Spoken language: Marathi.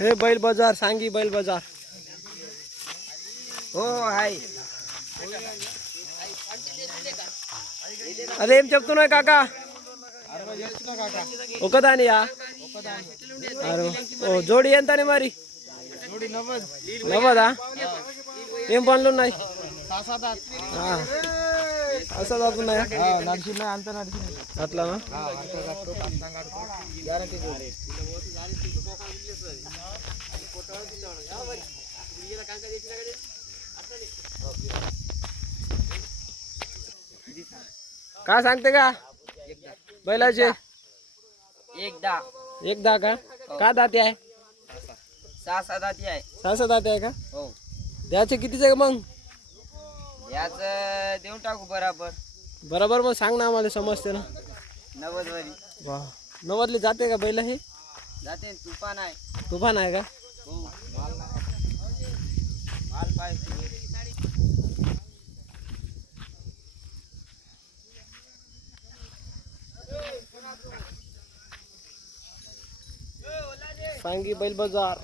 हे बैल बाजार सांगी बैल बाजार हो हाय అదేం చెప్తున్నావు కాకా ఒకదానియా అరే ఓ జోడి ఎంతని మరి నవ్వదా ఏం పనులు ఉన్నాయి అసదాత్ ఉన్నాయా నడిచిందా అంత నడిచింది అట్లానా का सांगते का बैलाचे एकदा का दाते आहे 6-7 दाती आहे 6 दाते आहे का हो द्यायचे कितीचे मग याच देऊन टाकू बराबर बरोबर मग सांग ना आम्हाला समजते ना 90 वारी वा 90ली जाते का बैल हे जाते तुफान आहे तुफान आहे का हो माल पाहिजे सांगी बैल बाजार